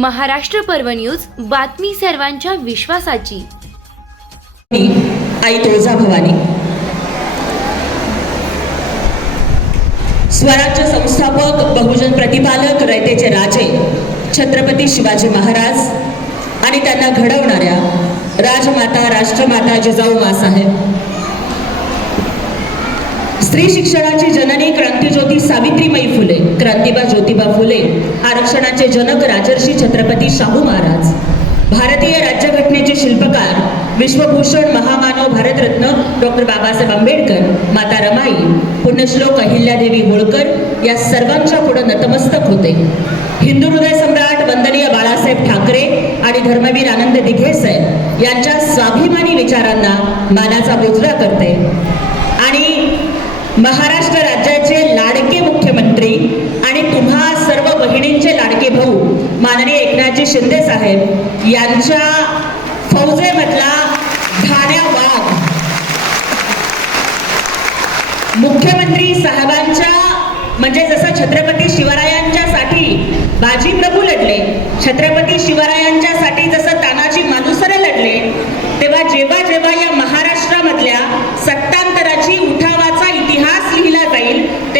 महाराष्ट्र पर्व न्यूज बातमी सर्वांच्या विश्वासाची. आई तुळजा भवानी. स्वराज्य संस्थापक बहुजन प्रतिपालक रयतेचे राजे छत्रपती शिवाजी महाराज आणि त्यांना घडवणाऱ्या राजमाता राष्ट्रमाता जिजाऊ मासाहेब स्त्री शिक्षणाची जननी क्रांतीज्योती सावित्रीबाई फुले क्रांतिबा ज्योतिबा फुले आरक्षणाचे जनक राजर्षी छत्रपती शाहू महाराज. भारतीय राज्यघटनेचे शिल्पकार विश्वभूषण महामानव भारतरत्न डॉक्टर बाबासाहेब आंबेडकर माता रमाई पुण्यश्लोक अहिल्यादेवी होळकर या सर्वांच्या पुढे नतमस्तक होते. हिंदू हृदय सम्राट वंदनीय बाळासाहेब ठाकरे आणि धर्मवीर आनंद दिघे यांच्या स्वाभिमानी विचारांना मानाचा मुजरा करते. आणि महाराष्ट्र राज्याचे लाडके मुख्यमंत्री आणि तुम्हा सर्व बहिणींचे लाडके भाऊ माननीय एकनाथजी शिंदे साहेब यांच्या फौजेमधला धाण्या वाघ. मुख्यमंत्री साहेबांच्या म्हणजे जसं छत्रपती शिवरायांच्यासाठी बाजी प्रभू लढले छत्रपती शिवरायांच्यासाठी जसं तानाजी मालुसरे लढले तेव्हा जेव्हा जेव्हा या महाराष्ट्रामधल्या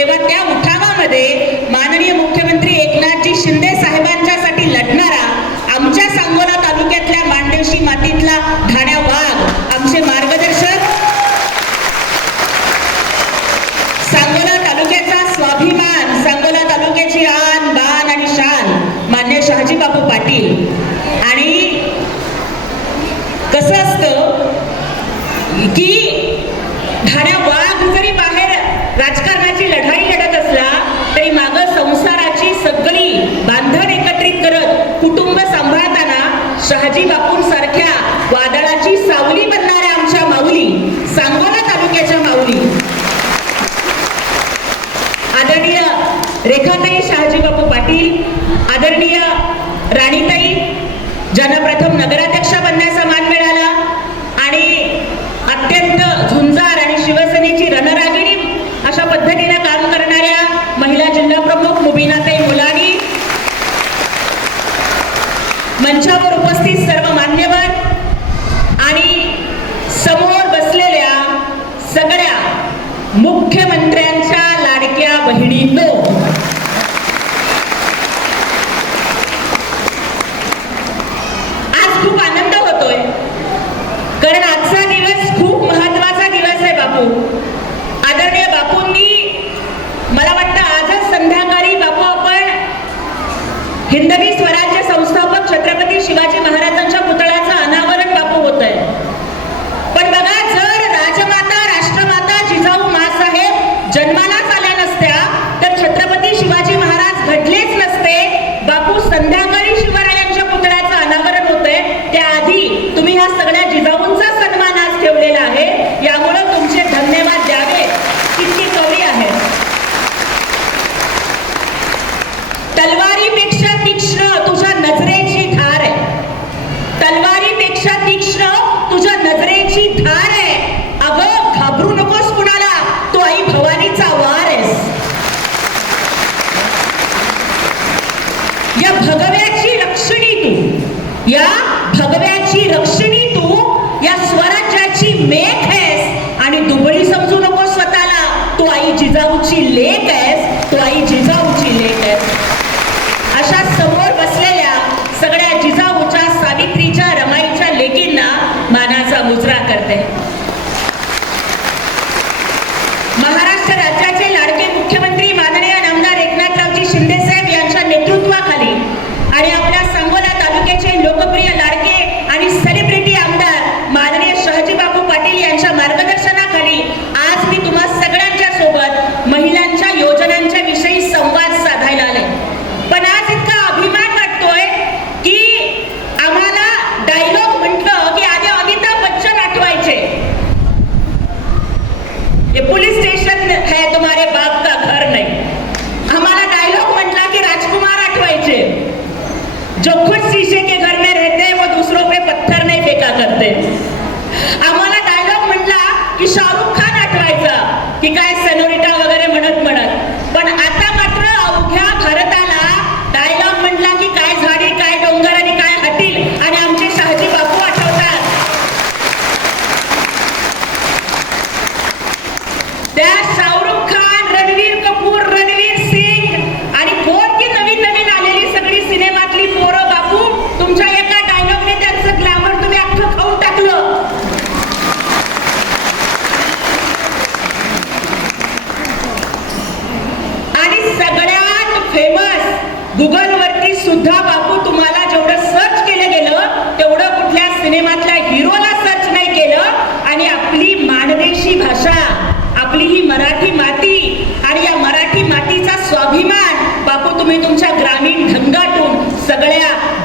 तेव्हा त्या उठावामध्ये माननीय मुख्यमंत्री एकनाथजी शिंदे साहेबांच्यासाठी लढणारा आमच्या सांगोला तालुक्यातल्या मांडेशी मातीतला धाण्या वाघ आमचे मार्गदर्शक सांगोला तालुक्याचा स्वाभिमान सांगोला तालुक्याची आन बान आणि शान मान्य शहाजी बापू पाटील आणि कसं असतं की ठाण्या वाघ जरी बाहेर राजकारणाची लढाई लढत असला तरी माग संसाराची सगळी बांधण एकत्रित करत कुटुंब सांभाळताना शहाजी बापूंसारख्या वादळाची सावली बनणाऱ्या आमच्या माऊली सांगोला तालुक्याच्या माऊली आदरणीय रेखाताई शहाजी बापू पाटील आदरणीय राणीताई ज्यांना प्रथम नगराध्यक्षा बनण्याचा मान मिळाला आणि अत्यंत झुंजार आणि शिवसेनेची रणरागिणी अशा पद्धतीने काम करणाऱ्या महिला जिल्हा प्रमुख मुबीनाताई मुलानी मंचावर उपस्थित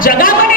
जगामध्ये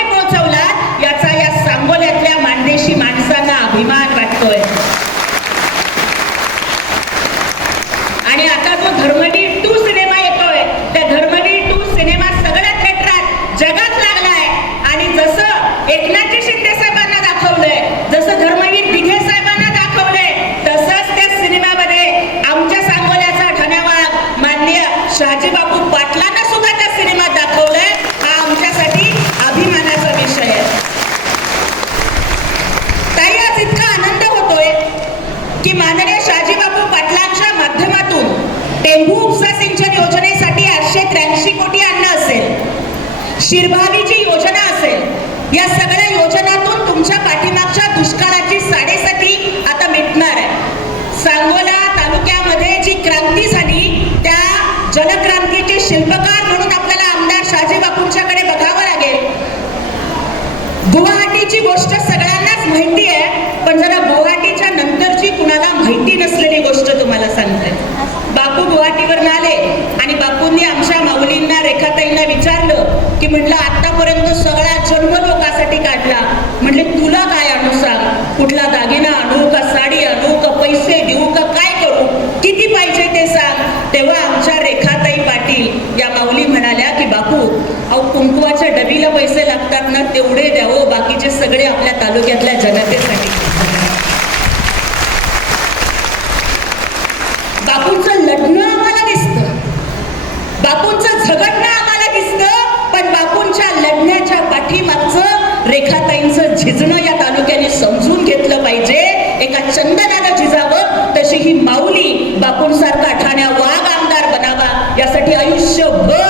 गाडीवर आले आणि बापूंनी आमच्या माऊलींना रेखाताईंना विचारलं की म्हटलं आतापर्यंत सगळा जन्म लोकासाठी काढला. म्हटले तुला काय आणू सांग कुठला दागिना आणू का साडी आणू का पैसे देऊ का काय करू? किती पाहिजे ते सांग. तेव्हा आमच्या रेखाताई पाटील या माऊली म्हणाल्या की बापू अहो कुंकुवाच्या डबीला पैसे लागतात ना तेवढे द्यावं हो. बाकीचे सगळे आपल्या तालुक्यातल्या झिजणं या तालुक्याने समजून घेतलं पाहिजे. एका चंदनाला झिजावं तशी ही माऊली बापूंसारखा ठाण्या वाघ आमदार बनावा यासाठी आयुष्यभर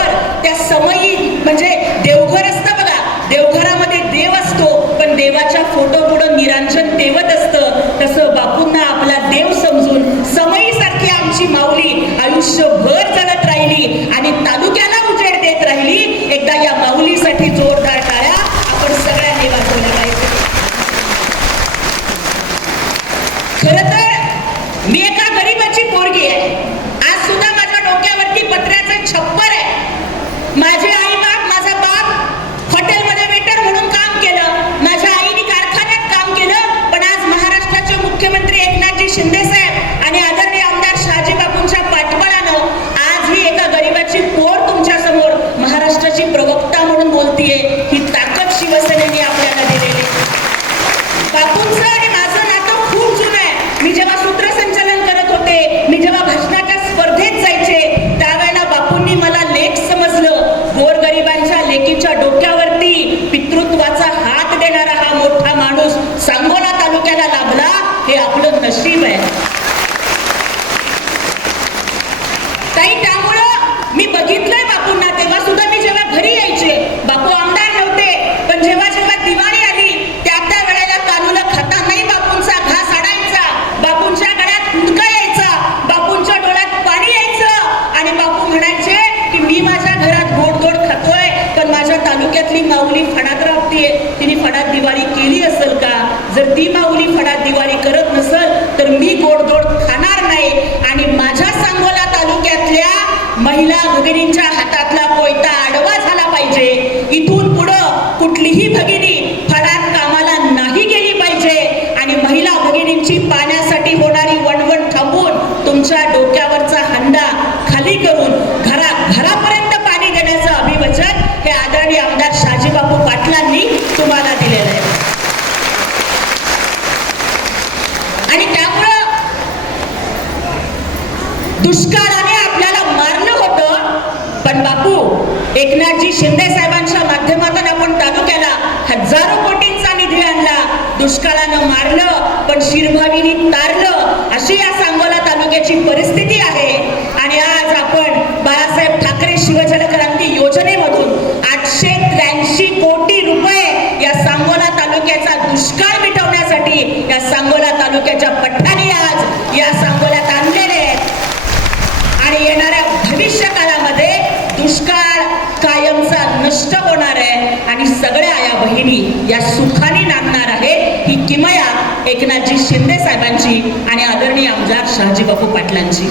दुष्काळ कायमचा नष्ट होणार आहे आणि सगळ्या या बहिणी या सुखाने नांदणार आहेत ही किमया एकनाथजी शिंदे साहेबांची आणि आदरणीय आमदार शहाजी बापू पाटलांची.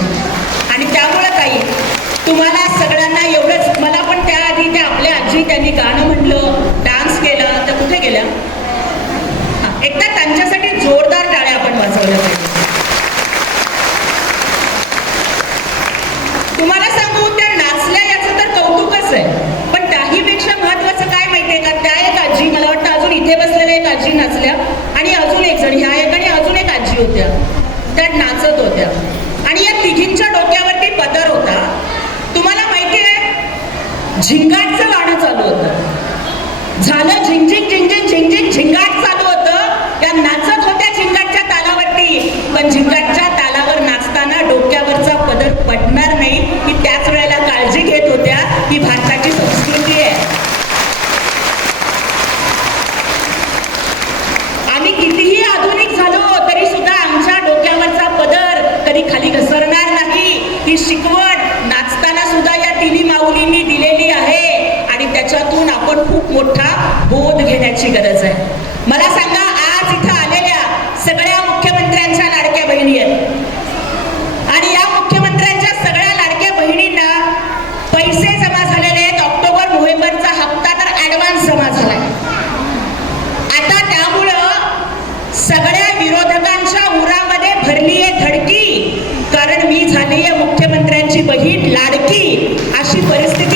आणि त्यामुळे काही तुम्हाला सगळ्यांना एवढंच मला पण त्याआधी त्या आपल्या आजी त्यांनी गाणं म्हटलं डान्स केला तर कुठे गेल्या? एकदा त्यांच्यासाठी जोरदार टाळ्या आपण वाजवल्या पाहिजे. तुम्हाला सांगू त्या महत्वाचं आहे. पण त्याहीपेक्षा महत्वाचं काय माहितीये का? त्या एक आजी मला वाटतं अजून इथे बसलेल्या एक आजी नाचल्या आणि अजून एक जण ह्या एक आणि अजून एक आजी होत्या. त्या नाचत होत्या. आणि या तिघींच्या डोक्यावरती पदर होता. तुम्हाला माहिती आहे झिंगाटचं गाणं चालू होतं. झालं झिंग झिंग झिंग झिंगाट चालू होतं. त्या नाच घेण्याची गरज आहे. मला सांगा आज इथं आलेल्या सगळ्या मुख्यमंत्र्यांच्या लाडक्या बहिणी आहेत. आणि या मुख्यमंत्र्यांच्या सगळ्या लाडक्या बहिणींना पैसे जमा झालेले आहेत. ऑक्टोबर नोव्हेंबरचा हप्ता तर ऍडव्हान्स जमा झालाय. आता त्यामुळं सगळ्या विरोधकांच्या उरामध्ये भरली आहे धडकी. कारण मी झाली आहे मुख्यमंत्र्यांची बहीण लाडकी. अशी परिस्थिती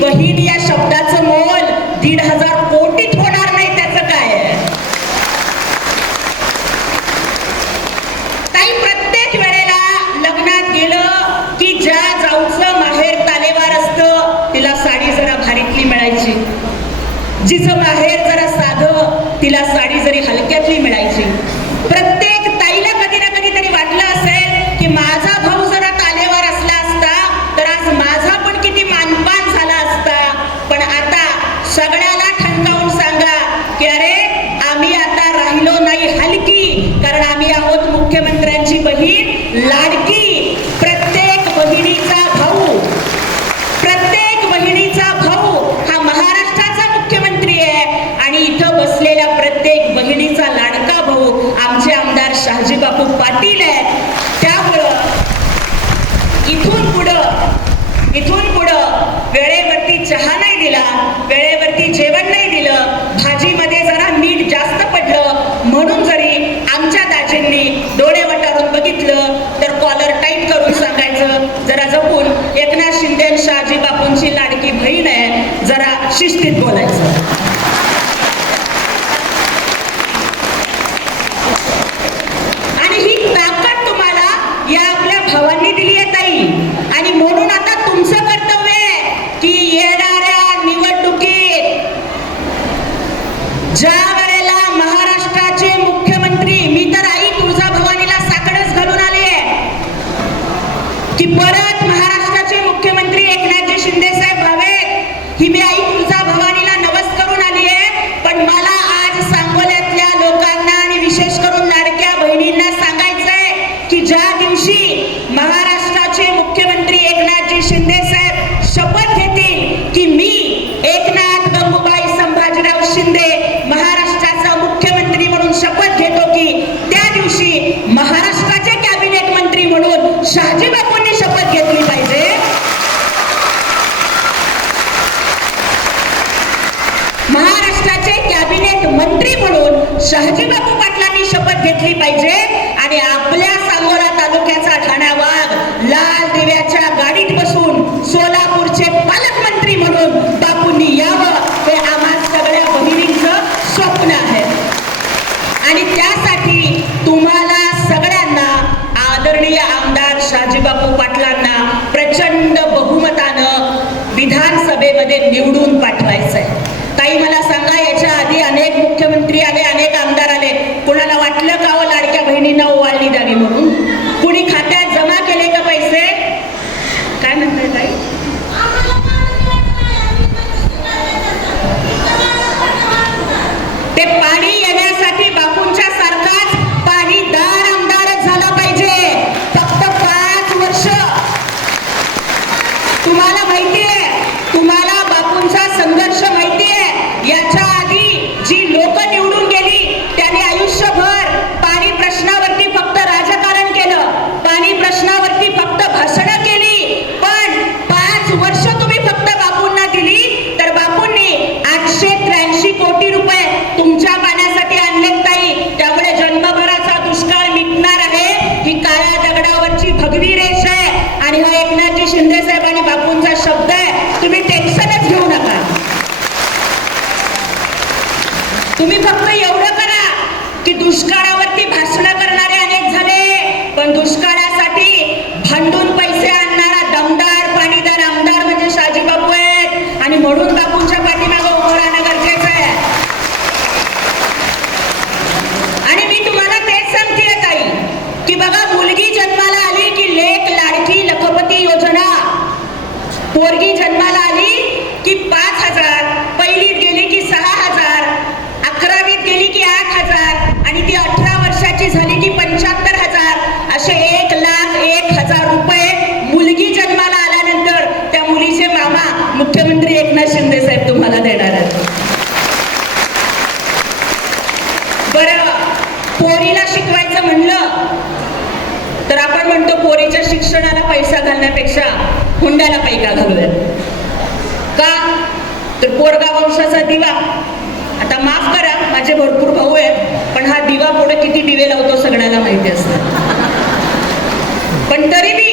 बहीण या शब्दाचं what? निवडून पाठवायचं आहे घालण्यापेक्षा हुंड्याला पैका द्या का? तर पोरगा वंशाचा दिवा. आता माफ करा माझे भरपूर भाऊ आहेत पण हा दिवा पुढे किती दिवे लावतो सगळ्याला माहिती असतात पण तरी मी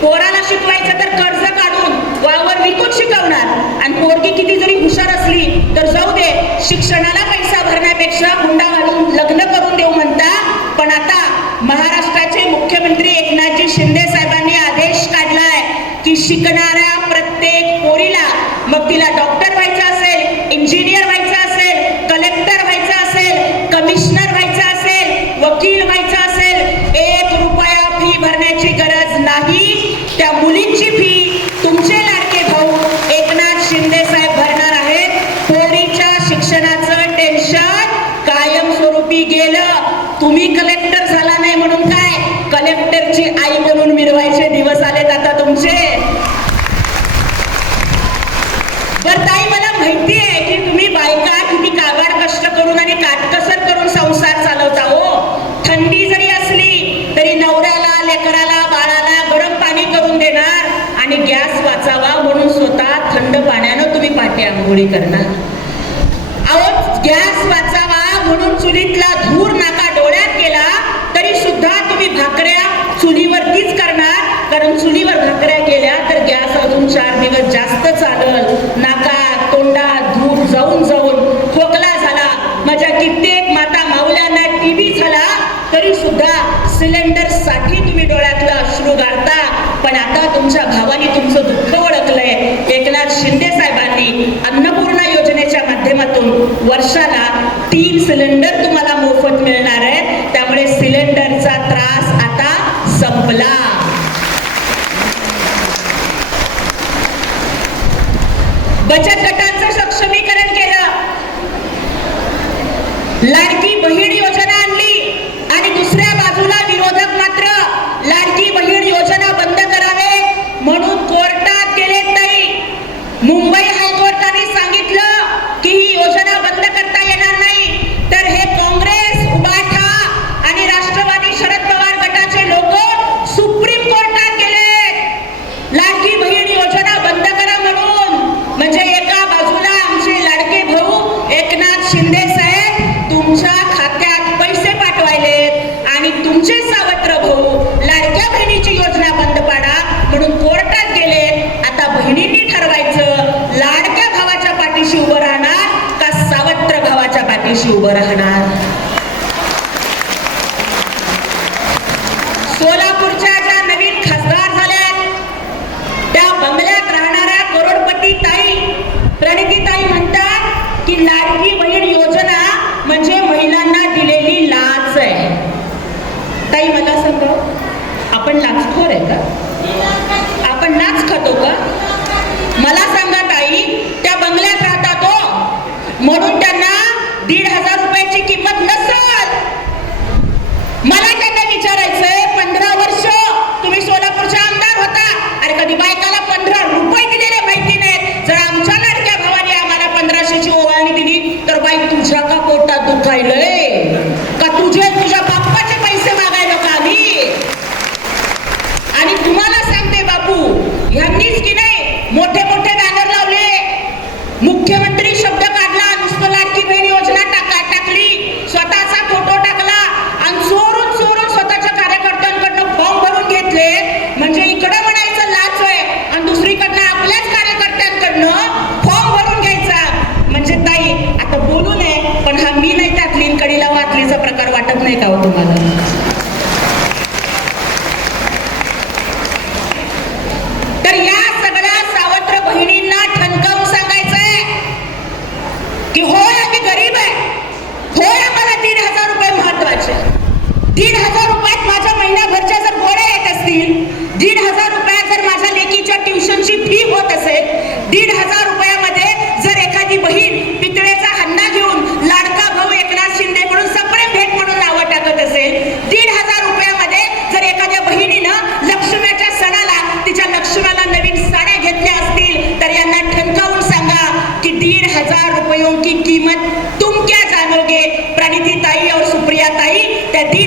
पोराला शिकवायचं तर कर्ज काढून वावर विकून शिकवणार. आणि पोरगी किती जरी हुशार असली तर जाऊ दे शिक्षणाला पैसा भरण्यापेक्षा हुंडा घालून लग्न करून देऊ म्हणता. पण आता महाराष्ट्राचे मुख्यमंत्री एकनाथजी शिंदे साहेबांनी आदेश की शिकणाऱ्या प्रत्येक पोरीला मग तिला डॉक्टर करणार. आहोत गॅस वाचावा म्हणून चुलीत वर्षाला तीन सिलेंडर तुम्हाला मोफत मिळणार आहे. त्यामुळे सिलेंडरचा त्रास आता संपला. बचत गटांचं सक्षमीकरण केलं. लाडकी बहीण योजना आणली. आणि दुसऱ्या बाजूला विरोधक मात्र लाडकी बहीण योजना बंद करावे म्हणून कोर्टात गेले नाही. मुंबई उभं राहणार. सोलापूरच्या ज्या नवीन खासदार झाल्या त्या बंगल्यात राहणाऱ्या करोडपती ताई प्रणिती ताई म्हणतात की लाडकी बहीण योजना म्हणजे महिलांना दिलेली लाच आहे. ताई मला सांग हो, आपण लाचखोर आहे का? आपण लाच खातो का? मला सांगा ताई त्या बंगल्यात राहतात म्हणून त्या राहिलंय? का तुझे तुझ्या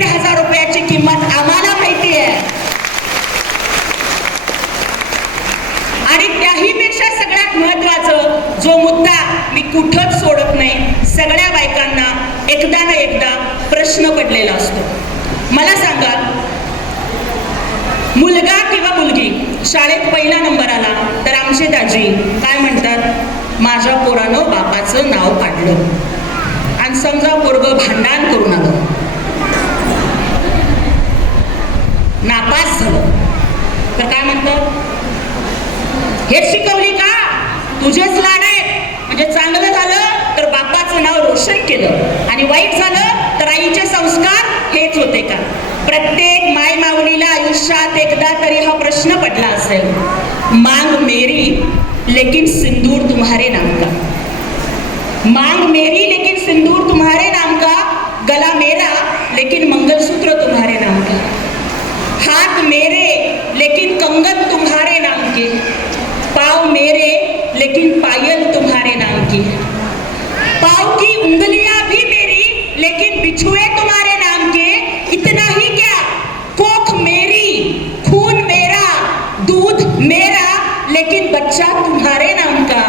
हजार रुपयाची किंमत आम्हाला माहिती आहे. आणि त्याही पेक्षा सगळ्यात महत्वाचं जो मुद्दा मी कुठंच सोडत नाही सगळ्या बायकांना एकदा ना एकदा प्रश्न पडलेला असतो. मला सांगा मुलगा किंवा मुलगी शाळेत पहिला नंबर आला तर आमचे दाजी काय म्हणतात? माझ्या पोरानं बापाचं नाव काढलं आणि समजा पोरग भांडण करून आलं नापास झालं. तर काय म्हणतात हेच शिकवली का? तुझेच लाड आहेत. म्हणजे चांगलं झालं तर बापाचं नाव रोशन केलं. आणि वाईट झालं तर आईचे संस्कार हेच होते का? प्रत्येक माय माऊलीला आयुष्यात एकदा तरी हा प्रश्न पडला असेल. मांग मेरी लेकिन सिंदूर तुम्हारे नाम का? मांग मेरी लेकिन सिंदूर तुम्हारे नाम का? गला मेरा लेकिन मंगल लेकिन पायल तुम्हारे नाम की है। पाँव की उंगलियाँ भी मेरी, लेकिन बिछुए तुम्हारे नाम के इतना ही क्या? कोख मेरी, खून मेरा, दूध मेरा, लेकिन बच्चा तुम्हारे नाम का।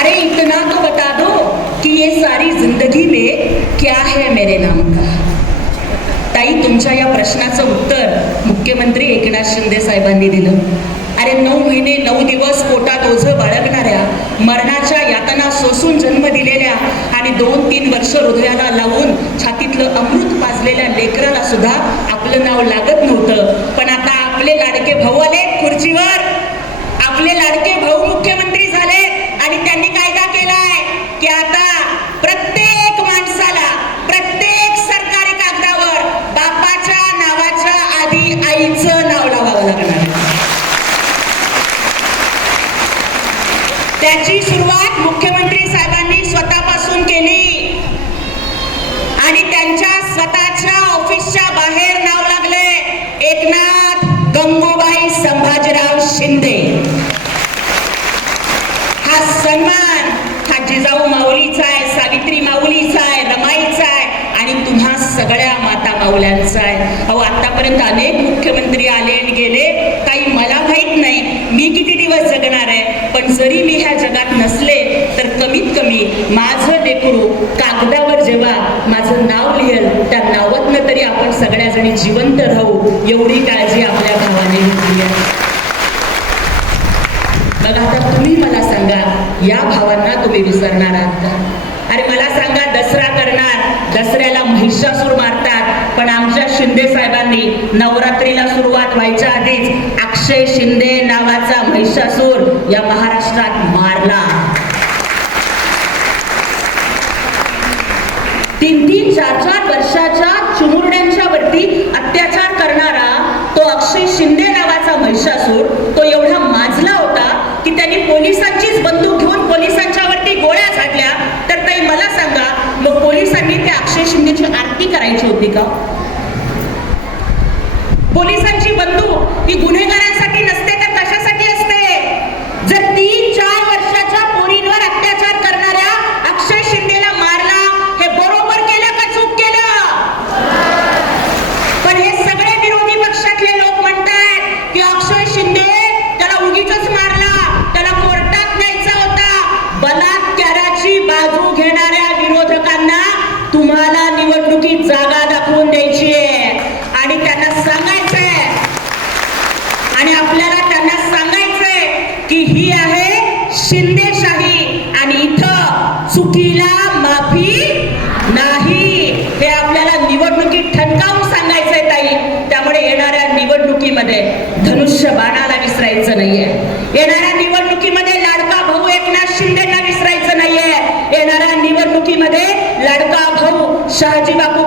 अरे इतना तो बता दो कि ये सारी ज़िंदगी में क्या है मेरे नाम का? ताई, तुमच्या या प्रश्नाचं उत्तर मुख्यमंत्री एकनाथ शिंदे साहेबांनी दिलं. अरे नऊ महिने नऊ दिवस पोटात ओझं बाळगणाऱ्या मरणाच्या यातना सोसून जन्म दिलेल्या आणि दोन तीन वर्ष हृदयाला लावून छातीतलं अमृत पाजलेल्या लेकराला सुद्धा आपलं नाव लागत नव्हतं. पण आता आपले लाडके भाऊ आले खुर्चीवर. आपले लाडके भाऊ मुख्यमंत्री झाले आणि त्यांनी कायदा केलाय की आता प्रत्येक माणसाला प्रत्येक सरकारी कागदावर बापाच्या नावाच्या आधी आईचं नाव लावावं लागणार आहे. त्याची सुरुवात मुख्यमंत्री साहेबांनी स्वतःपासून केली आणि त्यांच्या स्वतःच्या ऑफिसच्या बाहेर नाव लागले एकनाथ गंगूबाई संभाजीराव शिंदे हा सन्मान हा जिजाऊ माऊलीचा आहे सावित्री माऊलीचा आहे रमाईचा आहे आणि तुम्हा सगळ्या माता आहे. अहो आतापर्यंत अनेक मुख्यमंत्री आले आणि गेले. काही मला माहीत नाही. मी किती दिवस जगणार आहे? पण जरी मी ह्या जगात नसले तर कमीत कमी माझं लेकरू कागदावर जेव्हा माझं नाव लिहेल त्या नावातनं तरी आपण सगळ्याजणी जिवंत राहू एवढी काळजी आपल्या भावाने घेतली आहे. बघा आता तुम्ही मला सांगा या भावांना तुम्ही विसरणार आहात का? अरे मला सांगा दसऱ्याला महिषासूर मारतात. पण आमच्या शिंदे साहेबांनी नवरात्रीला सुरुवात व्हायच्या आधीच अक्षय शिंदे नावाचा महिषासूर या महाराष्ट्रात मारला. तीन तीन चार चार वर्षाच्या चुमुरड्यांच्या वरती अत्याचार करणारा तो अक्षय शिंदे नावाचा महिषासूर तो एवढा माजला होता की त्यांनी पोलिसांचीच बंदूक घेऊन पोलिसांच्या वरती गोळ्या झाडल्या. तर ताई मला सांगा मग पोलिसांनी त्या अक्षय शिंदेची आरती करायची होती का पोलिसांची बंदूक ही गुन्हेगारांसाठी नसते तर कशासाठी असते जर तीन चार वर्षाच्या पोरींवर अत्याचार करणाऱ्या अक्षय शिंदेला मारला हे बरोबर केलं का चूक केलं पण हे सगळे विरोधी पक्षातले लोक म्हणतात की अक्षय शिंदे त्याला उगीच मारला त्याला कोर्टात न्यायचा होता बलात्काराची बाजू घेणाऱ्या विरोधकांना तुम्हाला निवडणुकीत जागा दाखवून द्यायची आहे आणि त्यांना सांगायचंय आणि आपल्याला त्यांना सांगायचंय की ही आहे शिंदेशाही आणि इथं चुकीला माफी नाही हे आपल्याला निवडणुकीत ठणकावून सांगायचंय ताई त्यामुळे येणाऱ्या निवडणुकीमध्ये धनुष्य बाणाला विसरायचं नाहीये येणाऱ्या निवडणुकीमध्ये लाडका भाऊ एकनाथ शिंदेना विसरायचं नाहीये. येणाऱ्या निवडणुकीमध्ये लाडका भाऊ शहाजी बापू